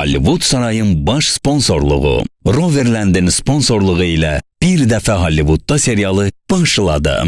Hollywood Sarayın baş sponsorluğu, Roverland'in sponsorluğu ile Bir Dəfə Hollywood'da serialı başladı.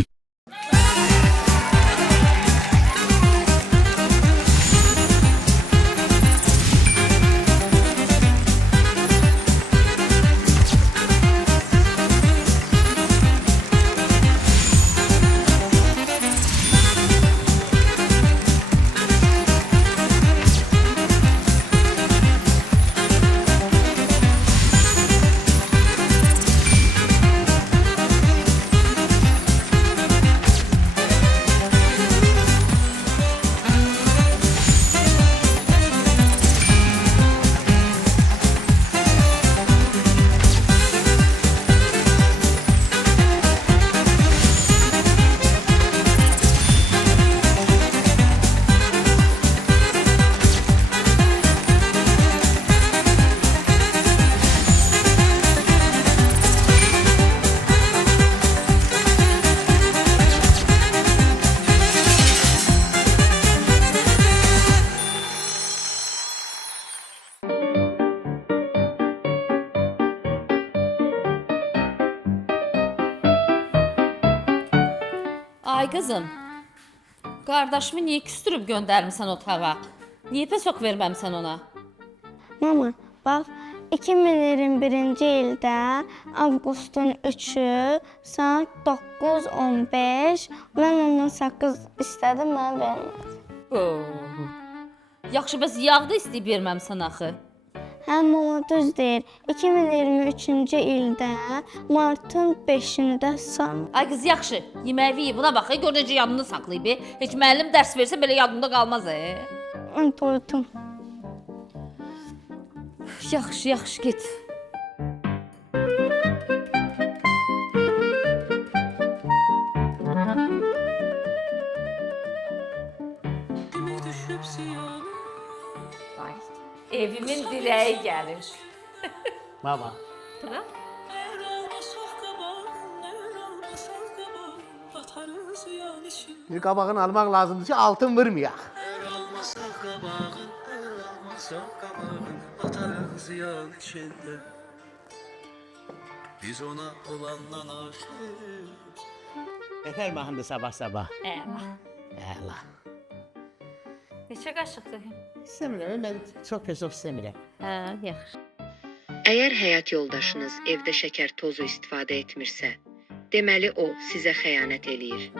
Ay qızım, qardaşımı niyə küstürüb göndərmisən otağa? Niyə pesok verməmsən ona? Mama, bax 2021-ci ildə avqustun 3-ü saat 9:15 mən ondan sakız istədim, mən vermədim. Yaxşı, bəs yağ da istəyib verməmsən axı. Hə, mama düz deyir. 2023-cü ildə martın 5-də san. Ay qız, yaxşı, yeməyi yeyib, buna bax, gör necə yadında saxlayıb. Heç müəllim dərs versə belə yadında qalmaz. Unutdum. Yaxşı, yaxşı, get. Ay, evimin direği gəlir. Baba. Bura? Bir qabağını almaq lazımdır ki, altın vurmayaq. Biz ona olandan aşığız. Yeter baxındı sabah. Əla. Neçə qaşıqdır? İstəmirəm, mən çox pesof istəmirəm. Hə, yaxşı. Əgər həyat yoldaşınız evdə şəkər tozu istifadə etmirsə, deməli o sizə xəyanət eləyir.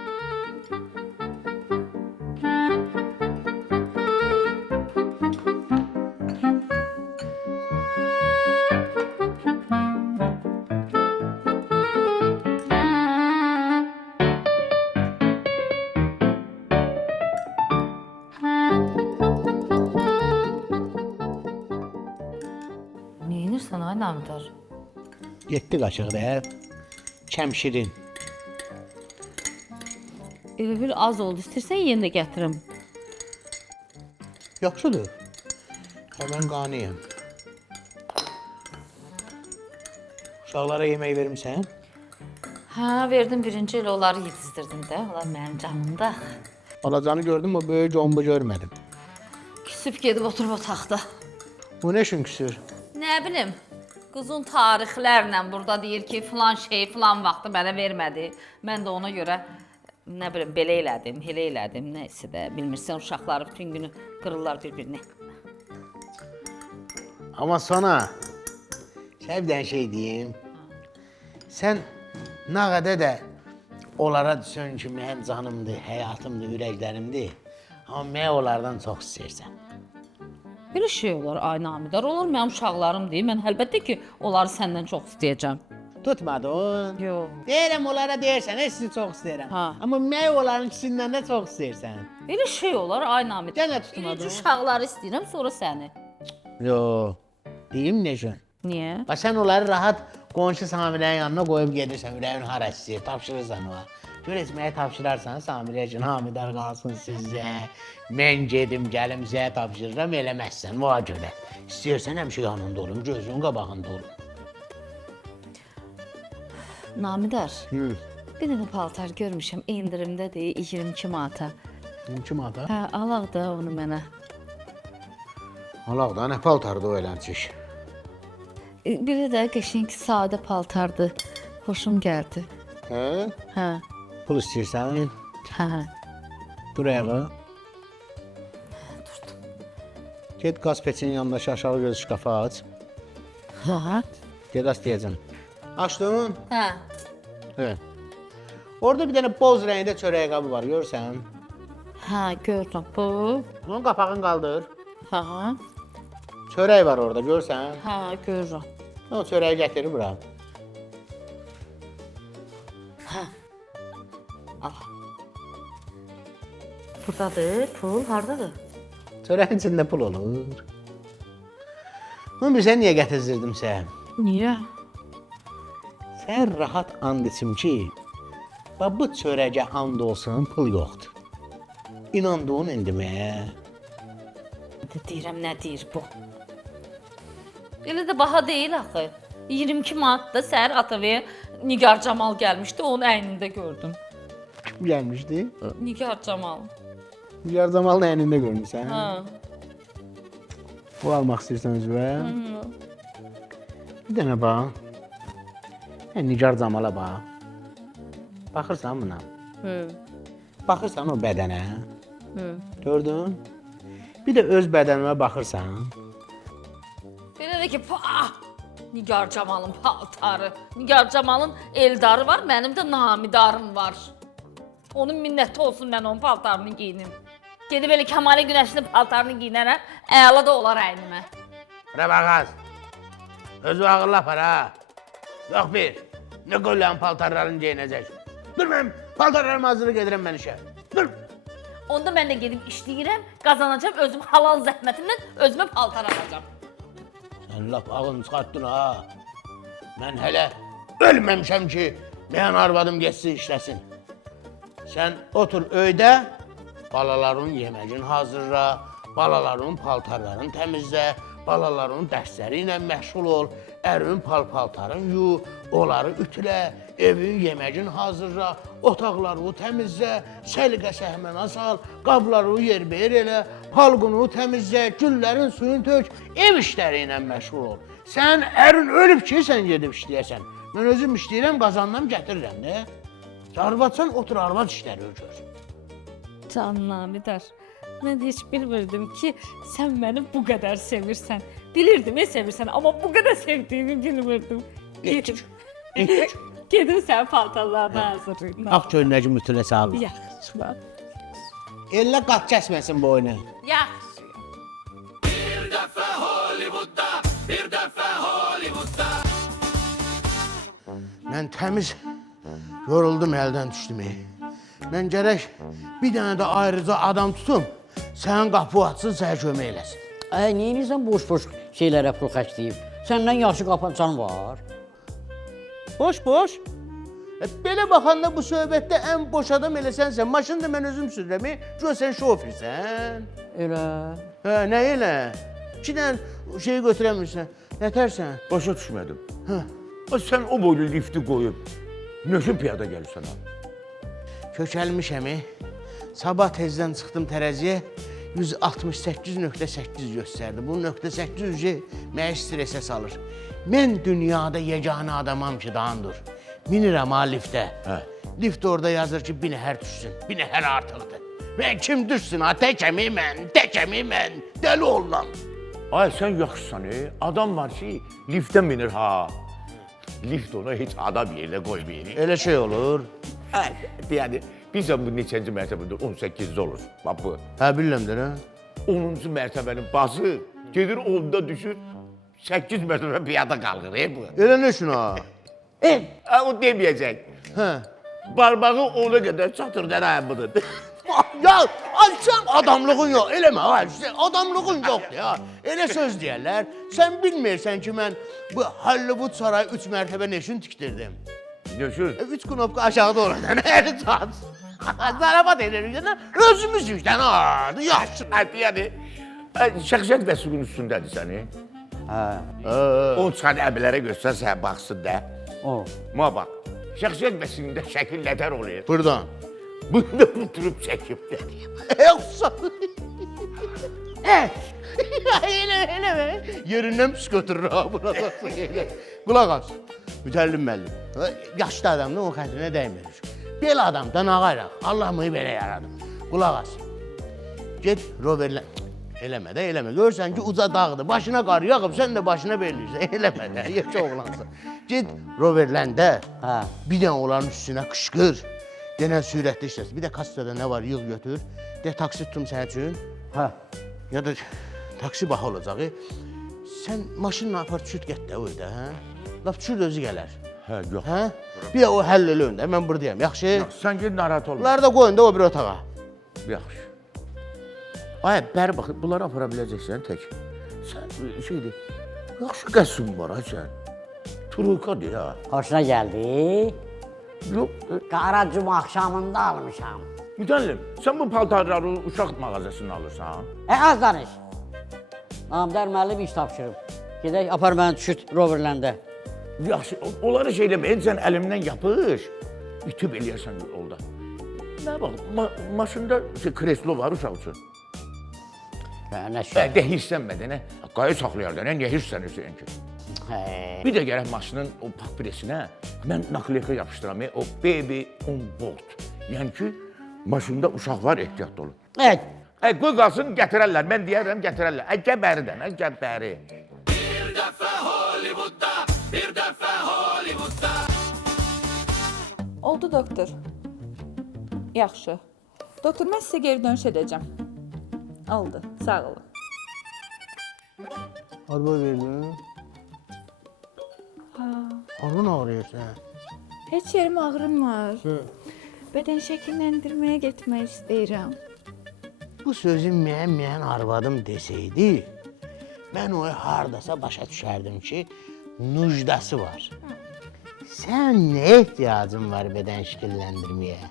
Neyinirsən ay Namidar? 7 qaşıqdır, çəmşirin. Elə bir az oldu, istəyirsən yenə də gətirim. Yaxşıdır. Mən qanıyım. Uşaqlara yemək vermirsən? Hə, verdim birinci il onları yetizdirdim də, onlar mənim canımda. Alacanı gördüm, o böyük combu görmədim. Küsüb gedib oturub otaqda. Bu nə üçün küsür? Nə bilim, qızın tarixlərlə burada deyir ki, filan şey filan vaxtı mənə vermədi. Mən də ona görə, nə bilim, belə elədim, elə elədim, nəysə də, bilmirsən, uşaqları bütün günü qırırlar bir-birini. Amma sonra, bir dənə şey deyim. Sən nə qədər də onlara düşən ki, mənim canımdır, həyatımdır, ürəklərimdir. Amma mən onlardan çox istəyirsən. Belə şey olar, ay Namidar, olur mənim uşaqlarım deyir. Mən əlbəttə ki, onları səndən çox istəyəcəm. Tutmadın? Yox. Deyirəm onlara deyirsən, sizi çox istəyirəm. Ha. Amma mən onların ikisindən də çox istəyirsən. Elə şey olar, ay Namidar. Gənə tutmadın. Birinci uşaqları istəyirəm, sonra səni. Yox. Deyim necə? Niyə? Bax sən onları rahat qonşu Samilənin yanına qoyub gedirsən, ürəyin hara istəyir, tapşırırsan ona. Görəcməyə tapşırarsan, Samilə ki, Namidar qalsın sizə. Mən gedim, gəlim sizə tapşırıram, eləməzsən, o görə. İstəyirsən həmişə yanında olum, gözünün qabağında olum. Namidar, bir dənə paltar görmüşəm, endirimdədir, 22 manata. 22 manata? Hə, alaq da onu mənə. Allah da nə paltardı o eləncik. Biri də qəşəng sadə paltardı. Xoşum gəldi. Hə? Hə. Pul istəyirsən? Hə. Dur ayağa. Get Kaspetinin yanındakı aşağı göz şkafı aç. Hə. Get aç deyəcəm. Açdın? Hə. Evet. Orada bir dənə boz rəngdə çörək qabı var, görürsən? Hə, gördüm. Bu. Bunun qapağını qaldır. Hə. Çörək var orada, görürsən? Hə, görürəm. O çörəyi gətir bura. Hə. Al. Buradadır, pul hardadır? Çörəyin içində pul olur. Bunu bilsən niyə gətirdirdim sən? Niyə? Sən rahat and içim ki, bu çörəyə and olsun, pul yoxdur. İnandığın indimi? Deyirəm, nə deyir bu? Elə də baha deyil axı. 22 manatda səhər Atavaya Nigar Camal gəlmişdi, onun əynində gördüm. Kim gəlmişdi? Nigar Camal. Nigar Camalın əynində görmüsən? Hə. Bu almaq istəyirsən özünə? Bir dənə bax. Nigar Camala bax. Baxırsan buna? Baxırsan o bədənə? Gördün? Bir də öz bədənimə baxırsan? Belə də ki, Nigar Camalın paltarı. Nigar Camalın eldarı var, mənim də namidarım var. Onun minnəti olsun, mən onun paltarını giyinim. Gedib elə Kəmalə Günəşli paltarını giyinərəm, əla da olar əynimə. Bura baxaz. Özü ağırla para. Yox bir, nə qoyulan paltarların geyinəcək. Dur mənim paltarlarımı hazırlıq edirəm mən işə. Dur. Onda mən də gedib işləyirəm, qazanacam, özüm halal zəhmətimdən özümə paltar alacam. Sən laf ağını çıxartdın ha. Mən hələ ölməmişəm ki, mənim arvadım geçsin işləsin. Sən otur öydə, balaların yeməcini hazırla, balaların paltarlarını təmizlə, balaların dərsləri ilə məşğul ol, ərin paltarın yu, onları ütülə, evin yeməcini hazırla, otaqları təmizlə, səliqə səhmənə sal, qabları yerbəyer elə, palqunu təmizlə, güllərin suyunu tök, ev işləri ilə məşğul ol. Sən ərin ölüb ki, sən gedib işləyəsən. Mən özüm işləyirəm, qazandım, gətirirəm də. Arvadsan, otur arvad işləri gör. Canım Namidar, mən heç bilmirdim ki, sən məni bu qədər sevirsən. Bilirdim, sevirsən, amma bu qədər sevdiyimi bilmirdim. Gedim sən paltarlarını hazırlayın. Ağ köynəci mütülə sağ ol. Yaxşı. Elə qat kəsməsin bu oyunu. Yaxşı. Mən təmiz yoruldum, əldən düşdüm. Mən gərək bir dənə də ayrıca adam tutum, sənin qapı açsın, sənə kömək eləsin. Niyə edirsən boş-boş şeylərə pul xərcləyib? Səndən yaxşı qapancan var. Boş-boş? Belə baxanda bu söhbətdə ən boş adam elə sənsən. Maşını da mən özüm sürürəm, gör sən şofirsən. Elə. Hə, nə elə? 2 dənə şey götürəmirsən, nətərsən? Başa düşmədim. Sən o boylu lifti qoyub, nöşün piyada gəlirsən ha? Kökəlmişəm, sabah tezdən çıxdım tərəziyə, 168.8 göstərdi. Bu .800 məni stresə salır. Mən dünyada yeganə adamam ki, dandır. Minirəm ha liftə. Lift orada yazır ki, bir nəhər düşsün, bir nəhər artıqdır. Mən kim düşsün ha, təkəmi mən, dəli olunam. Ay, sən yaxşısan, adam var ki, liftə minir ha. Lift ona heç adam yerlə qoymayır. Elə şey olur. Yəni, bilsən bu neçənci mərtəbədə 18-ci olur, bax bu. Hə, bilirəmdir, hə? 10-cu mərtəbənin bası gedir 10-da düşür, 8 mərtəbə piyada qalqır, bu. Elə nə üçün ha? O deməyəcək. Hə. Barmağı ona qədər çatır, nənə budur. Ya, sən adamlığın yox, eləmə, adamlığın yoxdur ya. Elə söz deyərlər, sən bilmirsən ki, mən bu Hollywood sarayı 3 mərtəbə neşin tikdirdim. Nöşün? 3 knopka aşağıda oradan, əli çat. Zarabat edirik, özümüz yükdən ardı, yaxşı. Yəni, şəxsiyyət vəsiqin üstündədir səni. Onu çıxan əbilərə göstər, sənə baxsın da. Ma bax, şəxsiyyət vəsiqində şəkil nətər olur? Buradan. Bunu da bu durub çəkib. Yoxsa. Elə. Yerindən pis götürür ha buna. Qulaq as. Mütəllim müəllim. Yaşlı adamdır, o xətrinə dəymir. Belə adamdan ağayraq. Allah mı belə yaradım. Qulaq as. Get roverlə. Eləmə də, eləmə. Görürsən ki, uca dağdır. Başına qar yağıb, sən də başına belirsən. Eləmə də, yaşa oğlansan. Get roverləndə. Bir dənə onların üstünə qışqır. Denən sürətli işləsin. Bir də kassada nə var, yığ götür. De taksi tutum sənin üçün. Ya da taksi baha olacaq. Sən maşınla apar çüt get də orada, hə? Laf çüt özü gələr. Yox. Hə? Bir də o həll elə öndə, mən buradayam, yaxşı? Sən ged narahat olma. Bunları da qoyun da o bir otağa. Yaxşı. Ay, bəri bax, bunları apara biləcəksən tək. Sən şeydir, yaxşı qəssim var ha sən. Turulkadır ya. Xoşuna gəldi. Yox, Qaracım axşamında almışam. mütəllim, sən bu paltarları uşaq mağazasından alırsan? Az danış. Namdar müəllim iş tapşırıb. Gedək, apar məni düşürt roverləndə. Yaxşı, onları şey eləməyin, sən əlimdən yapış. İtib eləyərsən orada. Nə bax, maşında kreslo var uşaq üçün. Nə şey? De hirslənmə, nə? Qayı saxlayar da, niyə hirslənirsən ki? Bir də gərək maşının o park presinə mən nakliyaka yapışdıram, o baby on board. Yəni ki, maşında uşaq var, ehtiyatlı olun. Qoy qalsın, gətirərlər, mən deyərəm, gətirərlər. Gəbəridən, gəbəri. Bir dəfə Hollywoodda, bir dəfə Hollywoodda. Oldu doktor. Yaxşı. Doktor, mən sizə geri dönüş edəcəm. Oldu, sağ olun. Araba verdin? Harun ağrıyırsan? Heç yerim ağrımır. Bədən şəkilləndirməyə getmək istəyirəm. Bu sözü müəyyən arvadım desəydi, mən o hardasa başa düşərdim ki, nujdası var. Sən nə ehtiyacın var bədən şəkilləndirməyə?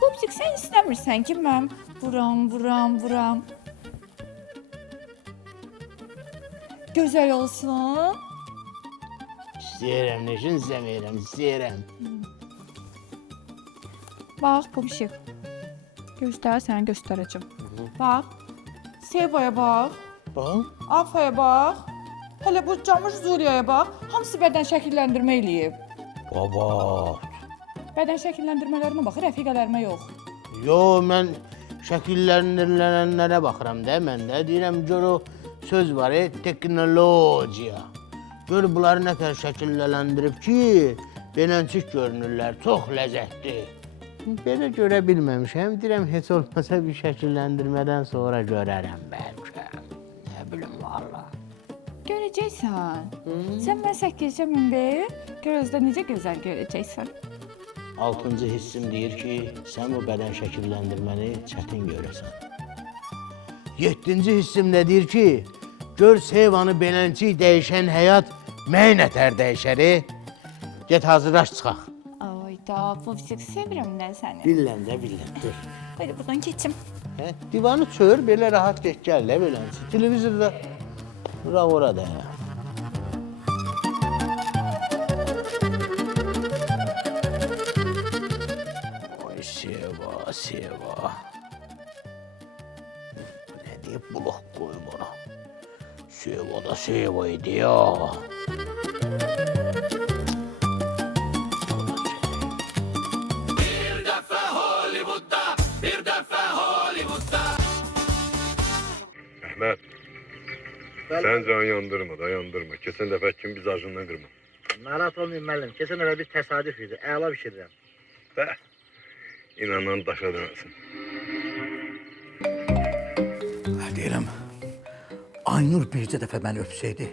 Pupsik, sən istəmirsən ki, mən vuram. Gözəl olsun. İstəyirəm, neşin istəyirəm. Bax, Pupsik. Göstər, sənə göstərəcəm. Bax, Sevaya bax. Bax. Afaya bax. Hələ bu Camış Zuliyaya bax. Hamısı bədən şəkilləndirmə eləyib. Baba. Bədən şəkilləndirmələrinə bax, rəfiqələrimə yox. Yo, mən şəkilləndirilənlərə baxıram da, mən də deyirəm, gör o söz var, teknologiya. Gör, bunları nə qədər şəkilləndirib ki, beləncik görünürlər, çox ləzzətli. Belə görə bilməmişəm, deyirəm, heç olmasa bir şəkilləndirmədən sonra görərəm bəlkə. Nə bilim, valla. Görəcəksən. Sən mən 8 min ver, gör özdə necə gözəl görəcəksən. 6-cı hissim deyir ki, sən bu bədən şəkilləndirməni çətin görəsən. 7-ci hissim də deyir ki, gör Sevanı beləncik dəyişən həyat mən nətər dəyişəri. Get hazırlaş çıxaq. Ayda, Pupsik, sevirəm mən səni. Billən, dur. Böyle buradan keçim. Divanı çör, belə rahat get gəl, beləncik. Televizorda bura orada ya. Oy Seva. Nə deyib buluq qoyub ona. Seva da Seva idi ya. Bir dəfə Hollywoodda, bir dəfə Hollywoodda. Əhməd, sən can yandırma. Keçən dəfə kimi biz acından qırma. Narahat olmayın müəllim, keçən dəfə bir təsadüf idi, əla bişirirəm. İnanan daşa dönəsin. Deyirəm, Aynur bircə dəfə məni öpsəydi,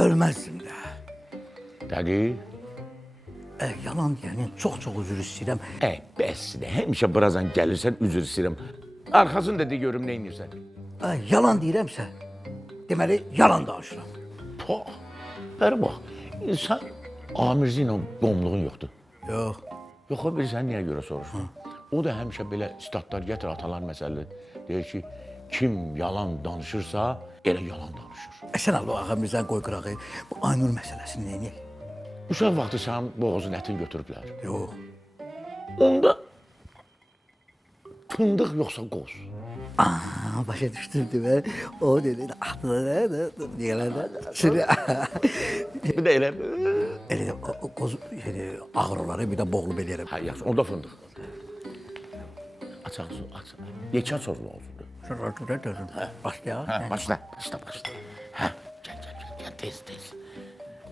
ölməzdim də. Dəqiq. Yalan deyənin çox üzr istəyirəm. Bəsdir, həmişə birazdan gəlirsən, üzr istəyirəm. Arxasını da de görüm, nə inirsən? Yalan deyirəmsə, deməli, yalan danışıram. Bəri bax, insan amirzi ilə qomluğun yoxdur. Yox. Yox, o bilirsən niyə görə soruşdum? O da həmişə belə statlar gətir, atalar məsələ. Deyir ki, kim yalan danışırsa, elə yalan danışır. Sən Allah ağamızdan qoy qırağı, bu Aynur məsələsini neyini? Uşaq vaxtı sənin boğazın ətini götürüblər. Yox. Onda fındıq yoxsa qoz. Başa düşdüm demə. O dedi, deyəndə sürü. Bir də elə Elə qoz ağır olar, bir də boğulub eləyərəm. hə yaxşı, onda fındıq. Aç ağzını, aç. Yekə sorulu olsun. Başlayaq. Hə, başla. Hə, gəl, tez.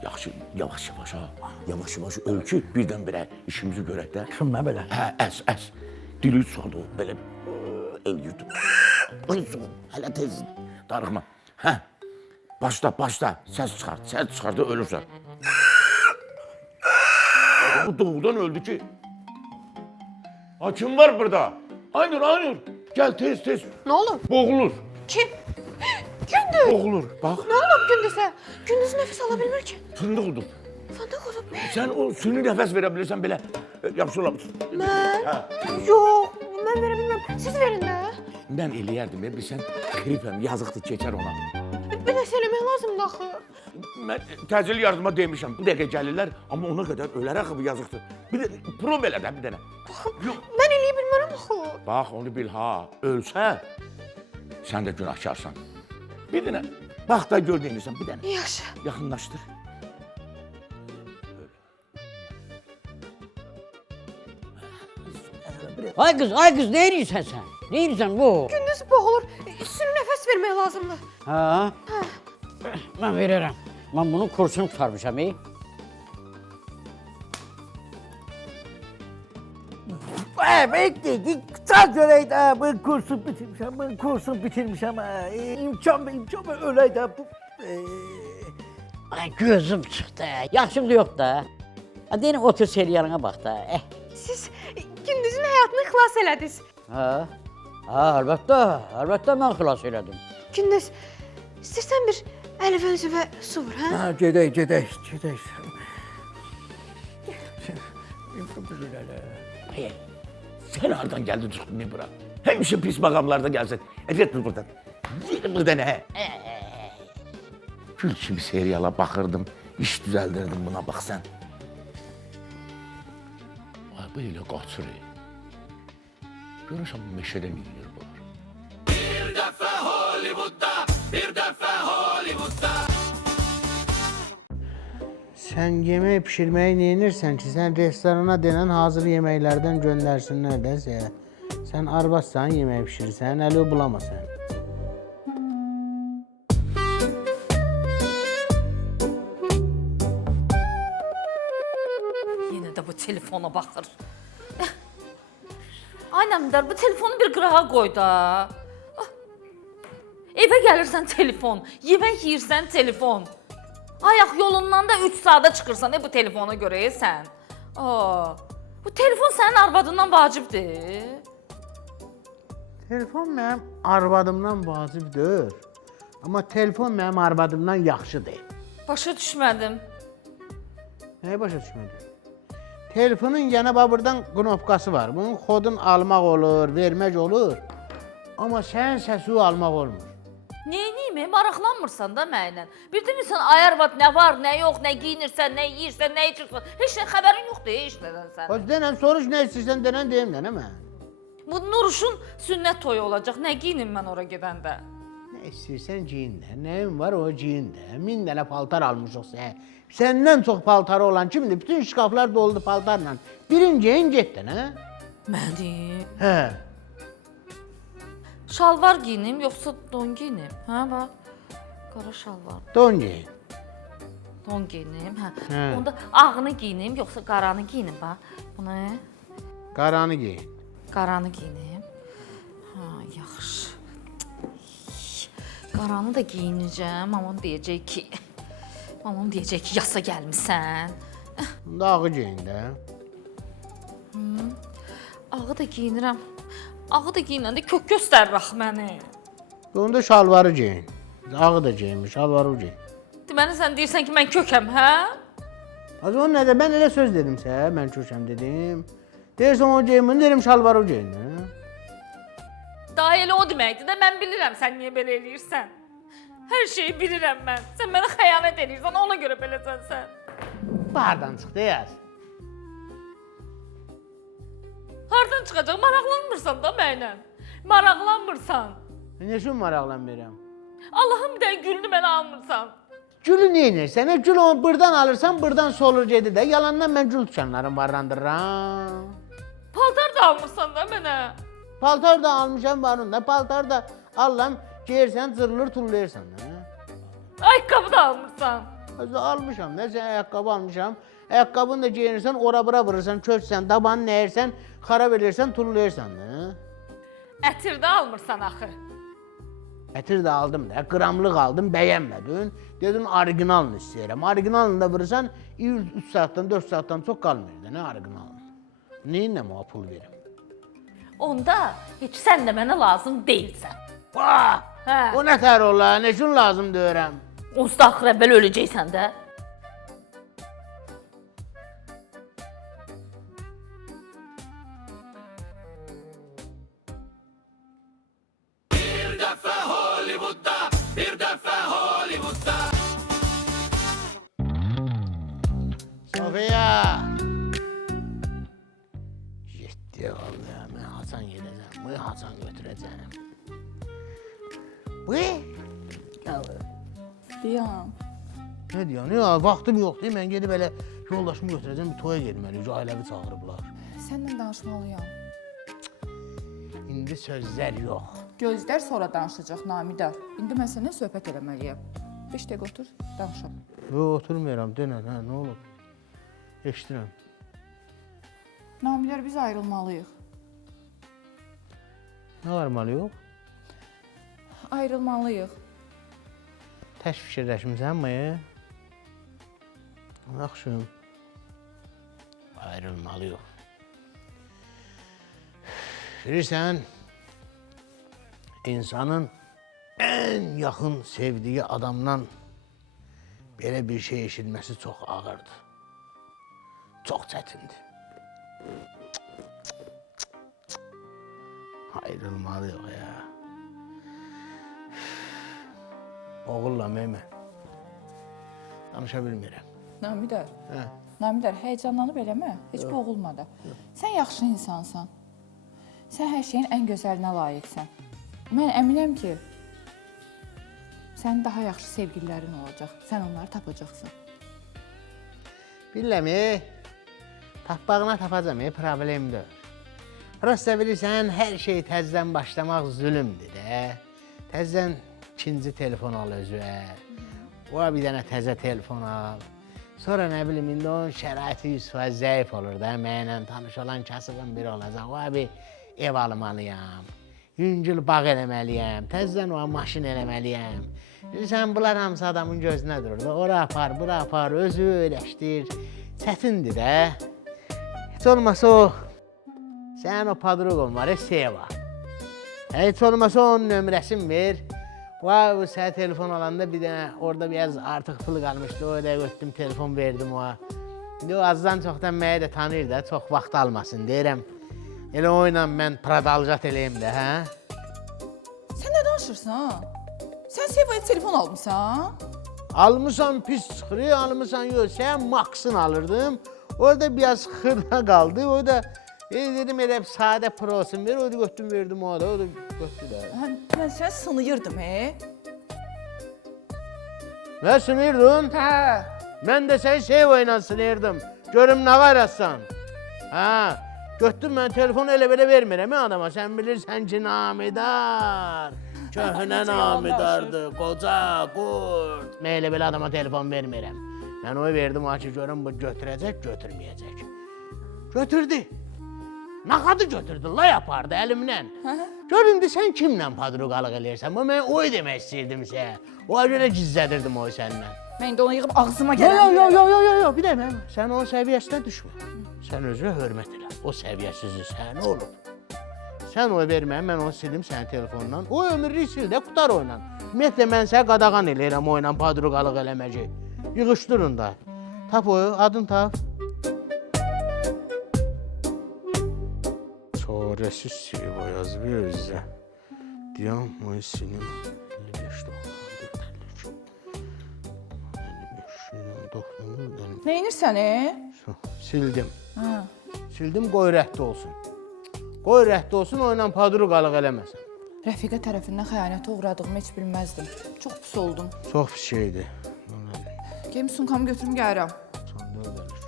Yaxşı, yavaş ha. Yavaş öl ki, birdən-birə işimizi görək də. Şunla belə. Hə, əs. Dili çaldı, belə el yurdu. Ayıcım, hələ tez. Darıxma. Hə, başla. Səs çıxart da ölürsən. Bu doğudan öldü ki. Ha, kim var burada? Aynur. Gel tez. Nə olub? Boğulur. Kim? Gündüz. Boğulur. Bax, Nə olub Gündüzə? Gündüz nəfəs ala bilmir ki. fındıq oldu. Fındıq olub. Sən o süni nəfəs verə bilirsən belə. Yapışırlar. Mən? Hə. Yox, mən verə bilmirəm. Siz verin də. Mən eləyərdim, bilsən, kripəm, yazıqdır, keçər ona. Bir nəsə eləmək lazımdır axı. Mən təcil yardıma demişəm, bu dəqiqə gəlirlər, amma ona qədər ölərək bu yazıqdır. Bir də prov elə də bir dənə. Yox. Mən eləyə bilmərəm axı. Bax, onu bil ha, ölsə, sən də günahkarsan. Bir dənə, bax da gör deyilsən, bir dənə. Yaxşı. Yaxınlaşdır. Ay qız, nə edirsən sən? Nə edirsən bu? Gündüz boğulur. Sürü nəfəs vermək lazımdır. Hə? Mən verərəm. Mən bunun kursunu tutarmışam, Bekle, kısa göreydi ha, ben kursu bitirmişim ha. İmkan öyleydi ha. Ay gözüm çıxdı. Yaxşım da yox da. Deyim otur serialına bax da. Siz Gündüzün həyatını xilas elədiniz. Ha, əlbəttə mən xilas elədim. Gündüz, istəyirsən bir əli və üzüvə su vur, hə? Ha, gedək. Sən hardan gəldin çıxdın ne bura? Həmişə pis maqamlarda gəlsən. Get buradan. Yürü buradan hə. Gül kimi seriala baxırdım, iş düzəldirdim buna bax sən. Ay bu elə qaçır. Görürsən bu meşədə yürüyür bunlar. Bir dəfə Hollywoodda. Sən yemək pişirməyi neyinirsən ki, sən restorana denən hazır yeməklərdən göndərsinlər də sizə. Sən arvadsan, yemək pişirirsən, əli bulamasan. Yenə də bu telefona baxır. Ay Nəmdar, bu telefonu bir qırağa qoy da. Evə gəlirsən telefon, yemək yeyirsən telefon. Ayaq yolundan da 3 saata çıxırsan bu telefona görə sən. Bu telefon sənin arvadından vacibdir. Telefon mənim arvadımdan vacibdir. Amma telefon mənim arvadımdan yaxşıdır. Başa düşmədim. Nəyi başa düşmədin? Telefonun yenə buradan knopkası var. Bunun kodunu almaq olur, vermək olur. Amma sənin səsi almaq olmur. Neyniyim? Maraqlanmırsan da mənlə. Bildirmirsən ay arvad nə var, nə yox, nə giyinirsən, nə yeyirsən, nə içirsən. Heç nə xəbərin yoxdur heç nədən sən. Bax denən soruş nə istəyirsən denən deyim də nə mən. Bu Nuruşun sünnət toyu olacaq. Nə giyinim mən ora gedəndə? Nə istəyirsən giyin də. Nəyim var o giyin də. 1000 dənə paltar almışıq sən. Səndən çox paltarı olan kimdir? Bütün şkaflar doldu paltarla. Birini giyin getdin hə? Mənim. Hə. Şalvar giyinim yoxsa don giyinim? Hə bax. Qara şalvar. Don giyin. Don giyinim. Hə. Onda ağını giyinim yoxsa qaranı giyinim bax. Bu nə? Qaranı giyin. Qaranı giyinim. Yaxşı. Qaranı da giyinəcəm. Mamam deyəcək ki, yasa gəlmisən. Bunda ağı giyin də. Ağı da giyinirəm. Ağı da giyinəndə kök göstərir axı məni. Onda şalvarı giyin. Ağı da giyinmiş, şalvarı giyin. Deməli sən deyirsən ki, mən kökəm, hə? Az o nədir? Mən elə söz dedim sənə, mən kökəm dedim. Deyirsən o giyin, bunu dedim şalvarı giyin. Daha elə o deməkdir də mən bilirəm sən niyə belə eləyirsən. Hər şeyi bilirəm mən. Sən mənə xəyanət edirsən, ona görə beləsən sən. Hardan çıxdı yaz? Hardan çıxacaq? Maraqlanmırsan da mənlə. Maraqlanmırsan. Nə üçün maraqlanmıram? Allahım bir dənə gülünü mənə almırsan. Gülü neynirsən? Gül onu buradan alırsan, buradan solur gedir də. Yalandan mən gül dükanları varlandırıram. Paltar da almırsan da mənə. Paltar da almışam varında. Paltar da alıram, geyirsən, cırılır, tullayırsan da. Ayaqqabı da almırsan. Almışam da, sən ayaqqabı almışam. Ayaqqabını da geyinirsən, ora-bura vurursan, köçsən, dabanı nəyirsən, xarab edirsən, tullayırsan da. Ətir də almırsan axı. Ətir də aldım da, qramlıq aldım, bəyənmədin. Dedin, orijinalını istəyirəm. Orijinalını da vurursan, 3 saatdan, 4 saatdan çox qalmır da, nə orijinalını? Neyinlə mənə pul verim? Onda heç sən də mənə lazım deyilsən. Vah! Hə. O nə tər ola, nə üçün lazım deyirəm? Onsuz da axır əvvəl öləcəksən də. Bir dəfə Hollywoodda, bir dəfə Hollywoodda. Sofiya! Yetdi qaldı ya, mən haçan gedəcəm, bunu haçan götürəcəm. Bu? Deyəm. Nə deyən? Ya, vaxtım yoxdur, mən gedib elə yoldaşımı götürəcəm, bir toya getməliyik, ailəvi çağırıblar. Səndən danışmalıyam. İndi sözlər yox. Gözlər sonra danışacaq Namidar. İndi mən səninlə söhbət eləməliyəm. 5 dəqiqə otur, danışaq. Yox, oturmuyorum, denən, hə, nə olub? Eşdirəm. Namidar, biz ayrılmalıyıq. Nə var malı yox? Ayrılmalıyıq. Təş fikirləşmirsən mi? Yaxşı. Ayrılmalıyıq. Bilirsən, insanın ən yaxın sevdiyi adamdan belə bir şey eşitməsi çox ağırdır. Çox çətindir. Ayrılmalıyıq ya. Oğulla mən danışa bilmirəm. Namidar, Hə. Namidar, həyəcanlanıb eləmə, heç boğulma da. Sən yaxşı insansan. Sən hər şeyin ən gözəlinə layiqsən. Mən əminəm ki, sənin daha yaxşı sevgililərin olacaq. Sən onları tapacaqsan. Bilirəm, tapmağına tapacam, problem deyil. Prosta bilirsən, hər şey təzədən başlamaq zülümdür də. Təzədən ikinci telefon al özüə. Ola bir dənə təzə telefon al. Sonra nə bilim, indi onun şəraiti 100% zəif olur da. Mənlə tanış olan kasıbın biri olacaq. Ola bir ev almalıyam. Yüngül bağ eləməliyəm. Təzədən o maşın eləməliyəm. Bilirsən, bunlar hamısı adamın gözünə durur da. Ora apar, bura apar, özü öyrəşdir. Çətindir də. Heç olmasa o, sənin o padruqon var, Seva. Heç olmasa onun nömrəsini ver. Vay, sənə telefon alanda bir dənə, orada biraz artıq pul qalmışdı, o da götürdüm, telefon verdim ona. İndi o azdan çoxdan məni də tanıyır da, çox vaxt almasın, deyirəm. Elə o ilə mən pradalcat eləyim də, hə? Sən nə danışırsan? Sən Sevaya telefon almısan? Almışsan pis çıxırı, almışsan yox, sən Max'ını alırdım. Orada biraz xırda qaldı, o da dedim elə sadə prosun ver, o da götürdüm verdim ona da, o da götürdü də. Mən səni sınıyırdım, Nə sınıyırdın? Hə. Mən də səni Seva ilə sınıyırdım. Görüm nə var yazsan. Hə, götürdüm mən telefonu elə belə vermirəm adama. Sən bilirsən ki, Namidar. Köhnə Namidardır, qoca, qurt. Mən elə belə adama telefon vermirəm. Mən oy verdim, ki, görüm bu götürəcək, götürməyəcək. Götürdü. Nə qadı götürdü, lay apardı əlimdən. Gör indi sən kimlə padruqalıq eləyirsən? Mən oy demək istəyirdim sənə. Ona görə gizlədirdim oy səndən. Mən də onu yığıb ağzıma gələm. Yox, bir dəmə. Sən onun səviyyəsinə düşmə. Sən özünə hörmət elə. O səviyyəsizdir, sən olub. Sən oy vermə, mən onu sildim sənin telefonundan. O ömürlük sil də, qutar oynan. Ümumiyyətlə, mən sənə qadağan eləyirəm oyla padruqalıq eləməci. Yığışdırın da. Tap oyu, adın tap. Çarəsiz Seva yazıyor özə. Deyəm, oy silim. 55 Nə inirsən, Sildim. Sildim, qoy rəhd olsun. Qoy rəhd olsun, oyla padruqalıq eləməsən. Rəfiqə tərəfindən xəyanətə uğradığımı heç bilməzdim. Çox pis oldum. Çox pis şeydir. Gedim sumkamı götürüm gəlirəm.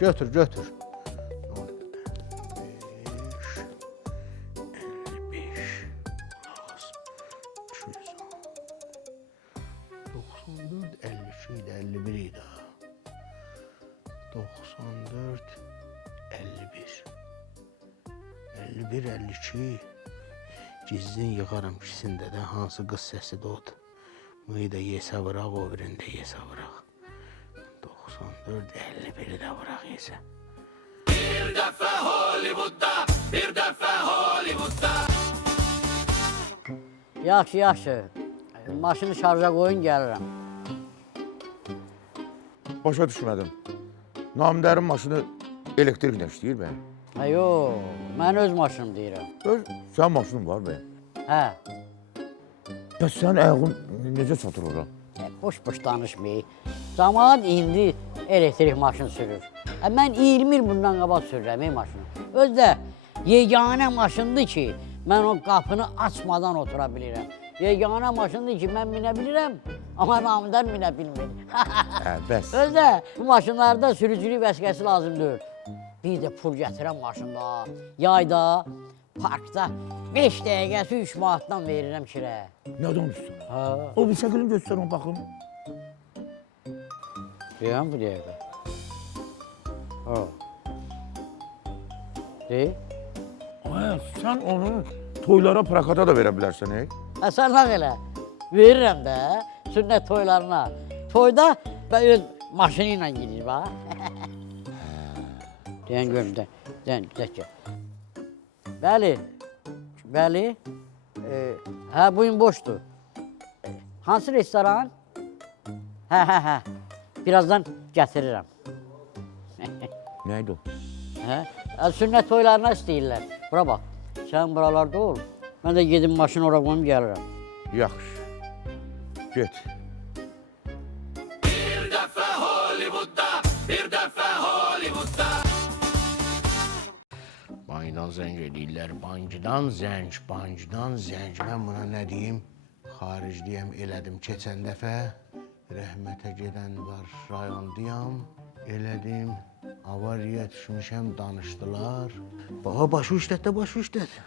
Götür, götür. 51 idi. 94, 51. 51, 52. Gizlin yığarım ikisində də hansı qız səsi də odur. Bunu da yesə vıraq, o birində yesə vıraq. 94, 51'i də vıraq yesə. Bir dəfə Hollywoodda, bir dəfə Hollywoodda. Yaxşı, yaxşı. Maşını şarja qoyun, gəlirəm. Başa düşmədim. Namidərin maşını elektriklə işləyir bəyəm. Ha, yox, mən öz maşınım deyirəm. Sənin maşının var bəyəm. Hə. Bəs sənin ayağın necə çatır ora? Boş-boş danışmayın. Camaat indi elektrik maşın sürür. Mən 20 il bundan qabaq sürürəm maşını. Özdə yeganə maşındır ki, mən o qapını açmadan otura bilirəm. Yeganə maşındır ki, mən minə bilirəm, amma Namidar minə bilmir. Bəs. Özdə bu maşınlarda sürücülük vəsiqəsi lazım deyil. Bir də pul gətirəm maşında, yayda, parkda 5 dəqiqəsi 3 manatdan verirəm kirəyə. Nə danışsın? Ha. O bir şəkilini göstər, ona baxım. Deyəm bu dəqiqə. Ha. Deyil? Sən onu toylara, prakata da verə bilərsən, Sən nə elə? Verirəm də sünnət toylarına. Toyda və öz maşını ilə gidir, bax. Deyən görüm, deyən, güzək gəl. Bəli, bəli. Hə, bugün boşdur. Hansı restoran? Hə. Birazdan gətirirəm. Nə idi o? Hə? Sünnət toylarına istəyirlər. Bura bax, sən buralarda ol. Mən də gedim maşını ora qoyum, gəlirəm. Yaxşı. Get. Bir dəfə Hollywoodda, bir dəfə Hollywoodda. Bankdan zəng edirlər, bankdan zəng. Mən buna nə deyim? Xaricliyəm elədim keçən dəfə. Rəhmətə gedən var, rayondayam. Elədim, avariya düşmüşəm, danışdılar. Baxa, başı işlət də, başı işlət.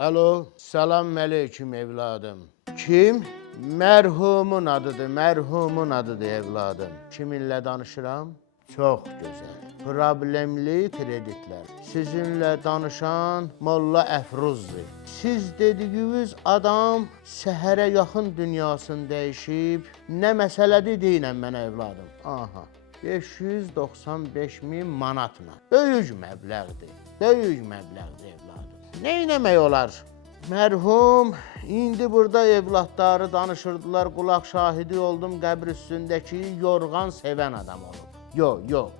Alo, salam əleyküm evladım. Kim? Mərhumun adıdır evladım. Kiminlə danışıram? Çox gözəl. Problemli kreditlər. Sizinlə danışan Molla Əfruzdur. Siz dediyiniz adam səhərə yaxın dünyasını dəyişib. Nə məsələdir deyinəm mənə evladım. Aha, 595.000 manatla. Böyük məbləğdir. Evladım. Nə eləmək olar? Mərhum indi burada evlatları danışırdılar, qulaq şahidi oldum, qəbr üstündəki yorğan sevən adam olub. Yox.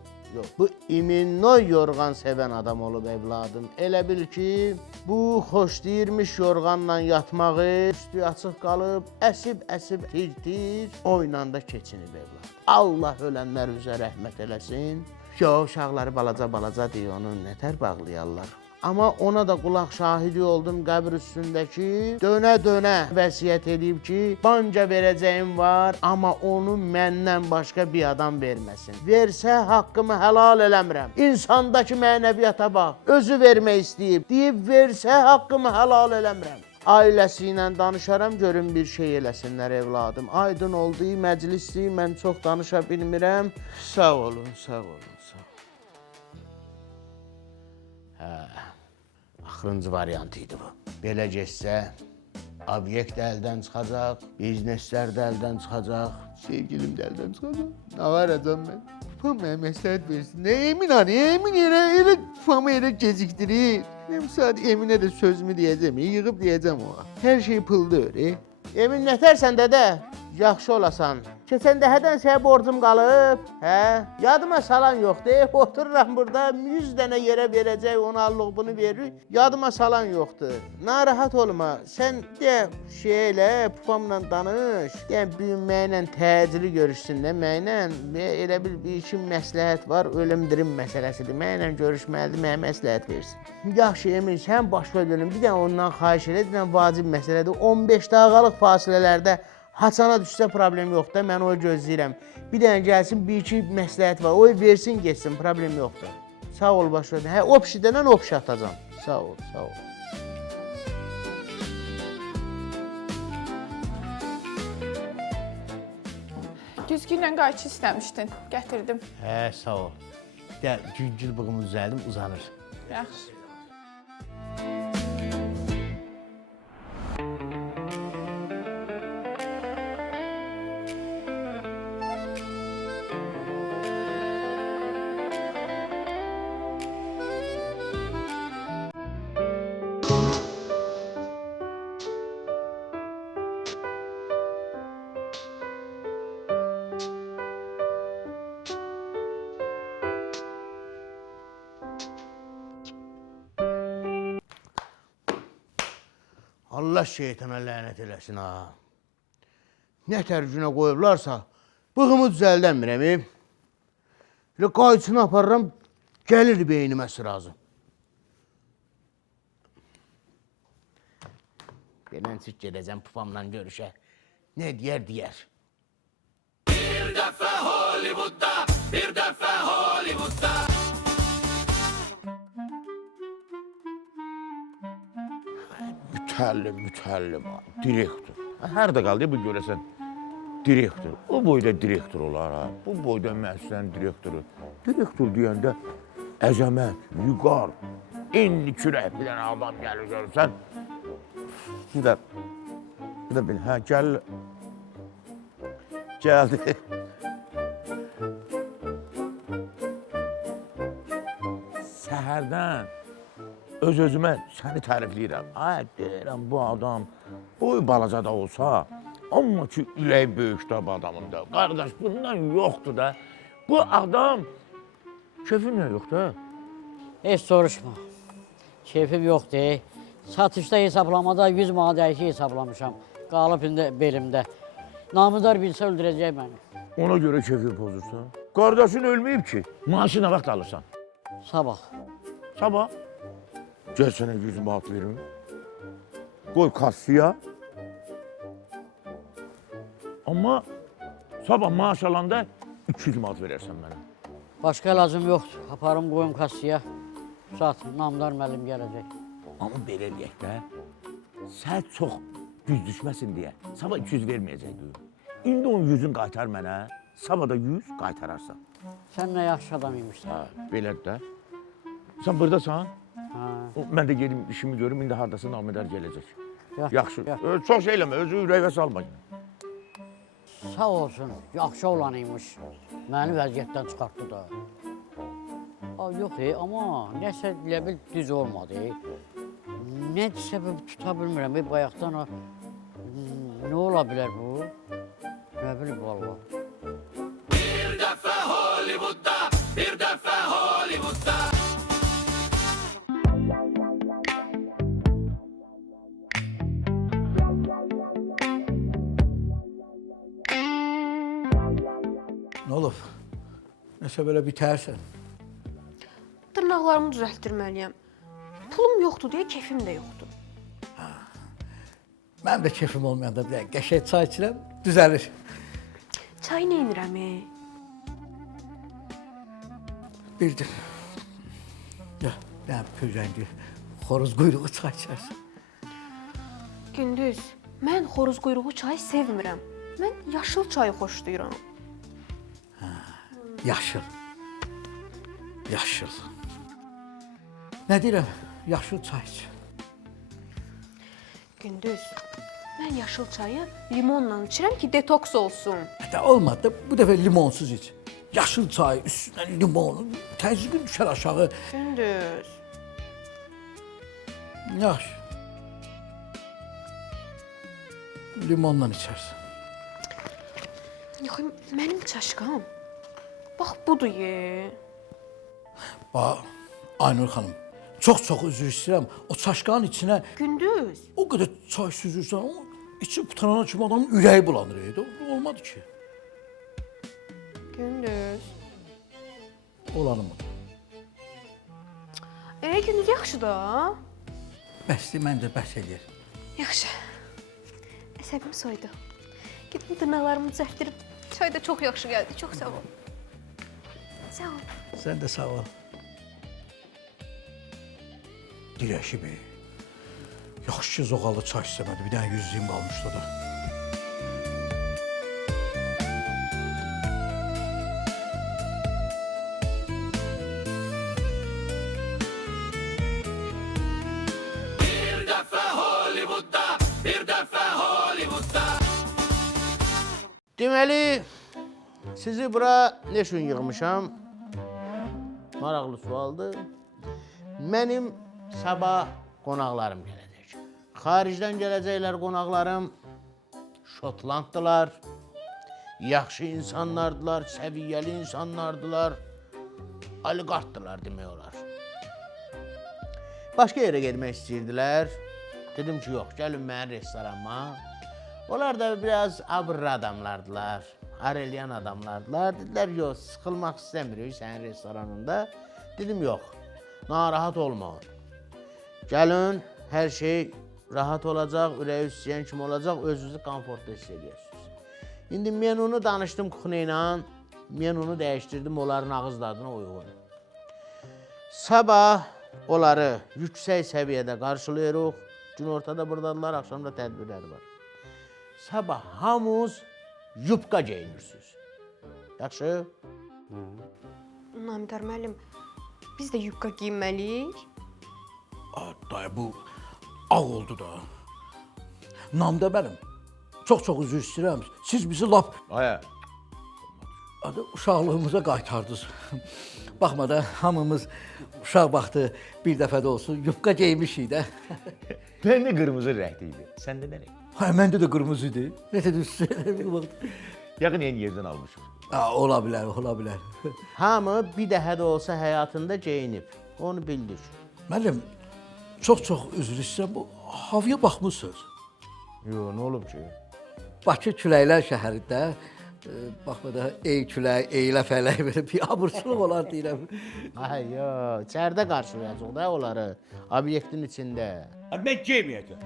Bu iminnoy yorğan sevən adam olub evladım. Elə bil ki, bu xoş deyirmiş yorğanla yatmağı üstü açıq qalıb, əsib tir oynanda keçinib evladım. Allah ölənlər üzə rəhmət eləsin. Uşaqları balaca deyə onu nətər bağlayarlar. Amma ona da qulaq şahidi oldum, qəbr üstündəki dönə vəsiyyət edib ki, banca verəcəyim var, amma onu məndən başqa bir adam verməsin. Versə haqqımı helal eləmirəm. İnsandakı mənəviyyata bax, özü vermək istəyib, deyib versə haqqımı helal eləmirəm. Ailəsi ilə danışaram, görün bir şey eləsinlər evladım. Aydın oldu, məclisdir, mən çox danışa bilmirəm. Sağ olun. Axırıncı variant idi bu. Belə getsə, obyekt də əldən çıxacaq, bizneslər də əldən çıxacaq, sevgilim də əldən çıxacaq. Nə varacam mən? Tufan mənə məsləhət versin. Nə Emin elə Tufamı elə gecikdirir. Nəm saat Eminə də sözümü deyəcəm, yığıb deyəcəm ona. Hər şey pıldır. Emin nətərsən dədə? Yaxşı olasan. Keçən dəfədən sənə borcum qalıb. Hə? Yadıma salan yoxdur. Otururam burada 100 dənə yerə verəcək, onu allıq bunu veririk. Yadıma salan yoxdur. Narahat olma. Sən de şeylə, pupamla danış. Deyən büyünməklə təcili görüşsün də mənlə. Elə bir işin məsləhət var, ölüm dirim məsələsidir. Mənlə görüşməlidir, mənə məsləhət versin. Yaxşı Emin, sən başqa dönüm. Bir dənə ondan xahiş elə, deyən vacib məsələdir. 15 dəqiqəlik fasilələrdə haçana düşsə problem yoxdur, mən onu gözləyirəm. Bir dənə gəlsin, bir iki məsləhət var, o versin, geçsin, problem yoxdur. Sağ ol başladı. Hə, o pişidənən o pişi atacam. Sağ ol, sağ ol. Güzgünlə qayçı istəmişdin, gətirdim. Hə, sağ ol. Gəl, güzgül bığımı düzəldim, uzanır. Yaxşı. Allah şeytana lənət eləsin ha. Nə tərcünə qoyublarsa, bığımı düzəldəmirəm. Elə qayçını aparıram, gəlir beynimə sırazı. Belən çık gedəcəm pupamla görüşə. Nə deyər. Bir dəfə Hollywoodda, bir dəfə Hollywoodda. Mütəllim, direktor. Harada qaldı bu görəsən? Direktor. O boyda direktor olar ha. Bu boyda müəssisənin direktoru. Direktor deyəndə əzəmət, vüqar, enli kürək bir dənə adam gəlir görürsən. Bir də bil, hə, gəldi. Səhərdən öz-özümə səni tərifləyirəm. Ay, deyirəm, bu adam boy balaca da olsa, amma ki, ürək böyük də bu adamın da. Qardaş, bundan yoxdur da. Bu adam, keyfim nə yoxdur? Heç soruşma. Keyfim yoxdur. Satışda hesablamada 100 manat əyki hesablamışam. Qalıb indi belimdə. Namıdar bilsə öldürəcək məni. Ona görə keyfim pozursan. Qardaşın ölməyib ki, maaşı nə vaxt alırsan? Sabah. Sabah? Gəl sənə 100 manat verim. Qoy kassaya. Amma sabah maaş alanda 200 manat verərsən mənə. Başqa ilacım yoxdur. Aparım qoyum kassaya. Saat Namdar müəllim gələcək. Amma belə deyək də, sən çox düz düşməsin deyə sabah 200 verməyəcək. İndi onun 100-ün qaytar mənə, sabah da 100 qaytararsan. Sən nə yaxşı adam imişsən. Hə, belədir də. Sən buradasan? Hə. Mən də gedim işimi görüm, indi haradasın Namidar gələcək. Yaxşı. Yox. Çox şey eləmə, özü ürəyvə salma. Sağ olsun, yaxşı olan imiş. Məni vəziyyətdən çıxartdı da. Yox, amma nəsə elə bil düz olmadı. Nə səbəb tuta bilmirəm, bayaqdan nə ola bilər bu? Nə bilim, valla. Bir dəfə Hollywoodda, bir dəfə Hollywoodda. Nə olub? Nəsə belə bitərsən. Dırnaqlarımı düzəltdirməliyəm. Pulum yoxdur deyə keyfim də yoxdur. Mənim də keyfim olmayanda bir qəşəng çay içirəm, düzəlir. Çay nə edirəm? Bildim. Ya, pürrəngi, xoruz quyruğu çay içərsən. Gündüz, mən xoruz quyruğu çayı sevmirəm. Mən yaşıl çayı xoşlayıram. Yaşıl. Yaşıl. Nə deyirəm? Yaşıl çay iç. Gündüz, mən yaşıl çayı limonla içirəm ki, detoks olsun. Olmadı, bu dəfə limonsuz iç. Yaşıl çay, üstünə limonu, təzyiqin düşər aşağı. Gündüz. Yaxşı. Limonla içərsən. Yox, mənim çaşqam. Bax budur ye. Bax, Aynur xanım, çox üzr istəyirəm. O çaşqanın içinə Gündüz. o qədər çay süzürsən, o içi qutanana kimi adamın ürəyi bulanır. Olmadı ki. Gündüz. Olanı mı? Gündüz yaxşı da. Bəsdir, məncə bəs edir. Yaxşı. Əsəbim soydu. Gedim dırnaqlarımı düzəltdirib. Çay da çox yaxşı gəldi. Çox sağ ol. Sağ ol. Sən də sağ ol. Dirəşi bey. Yaxşı ki, zoğalı çay istəmədi. Bir dənə 100-liyim qalmışdı da. Bir dəfə Hollywoodda, bir dəfə Hollywoodda. Deməli, sizi bura ne üçün yığmışam? Maraqlı sualdır. Mənim sabah qonaqlarım gələcək. Xaricdən gələcəklər qonaqlarım Şotlanddılar. Yaxşı insanlardılar, səviyyəli insanlardılar. Oliqartdılar demək olar. Başqa yerə getmək istəyirdilər. Dedim ki, yox, gəlin mənim restoranıma. Onlar da biraz abırlı adamlardılar. Arelyan adamlardılar. Dedilər, yox, sıxılmaq istəmirik sənin restoranında. Dedim, yox, narahat olmayın. Gəlin, hər şey rahat olacaq, ürəyi istəyən kimi olacaq, özünüzü komfortda hiss ediyorsunuz. İndi menunu danışdım kuxuna ilə, menunu dəyişdirdim onların ağız dadına uyğun. Sabah onları yüksək səviyyədə qarşılayırıq. Gün ortada buradadılar, axşamda tədbirləri var. Sabah hamınız yubka geyinirsiniz. Yaxşı? Namidar müəllim, biz də yubka giyinməliyik. Dayı, bu ağ oldu da. Namda mənim. Çox üzr istəyirəm. Siz bizi lap uşaqlığımıza qaytardınız. Baxma da, hamımız uşaq vaxtı bir dəfə də olsun yubka geymişik də. Məndə qırmızı rəngliydi. Səndə nə rəng? Məndə də qırmızı idi. Necə düzdür? Yaxın yeni yerdən almışıq. Ola bilər, ola bilər. Hamı bir dəfə də olsa həyatında geyinib. Onu bildir. Müəllim, çox üzr istəyirəm. Bu havaya baxmısınız. Yox, nə olub ki? Bakı küləklər şəhərində baxma da ey külək, eylə fələk belə bir abırsılıq olar deyirəm. Ay yox, içəridə qarşılayacaq da onları, obyektin içində. Mən geyməyəcəm.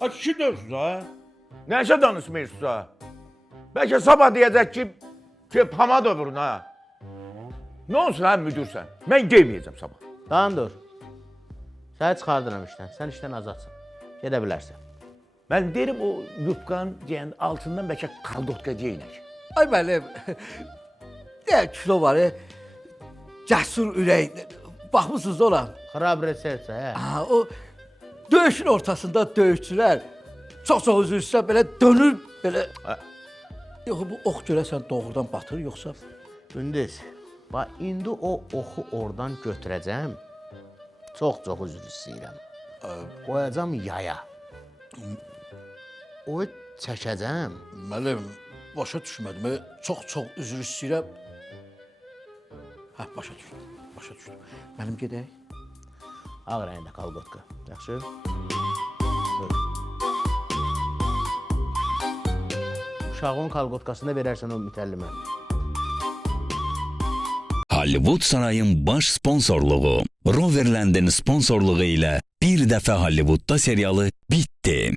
Kişi dörsünüz ha? Nəşə danışmıyorsunuz ha? Bəlkə sabah deyəcək ki, pomada vurun ha? Nə olsun ha müdürsən? Mən geyməyəcəm sabah. Dandır. Səni çıxardıram işdən, sən işdən azadsan. Gedə bilərsən. Mən derim o yubqanın altından bəlkə kaldotka geyinək. Ay müəllim, nə kilo var, cəsur ürək, baxmısınız ona? Xarab sersə, hə? O döyüşün ortasında döyüşçülər çox üzr istəyirəm, belə dönür, belə... Yox, bu ox görəsən doğrudan batır, yoxsa... Gündüz, bax, indi o oxu oradan götürəcəm. Çox üzr istəyirəm. Qoyacam yaya. O çəkəcəm. Müəllim, başa düşmədim. Çox üzr istəyirəm. Hə, başa düşdüm. Mənim gedək. Ağ rəngdə kalqotka. Yaxşı? Uşağın kalqotkasını verərsən o mütəllimə. Hollywood Sarayın baş sponsorluğu, Roverland'in sponsorluğu ilə Bir Dəfə Hollywoodda serialı bitdi.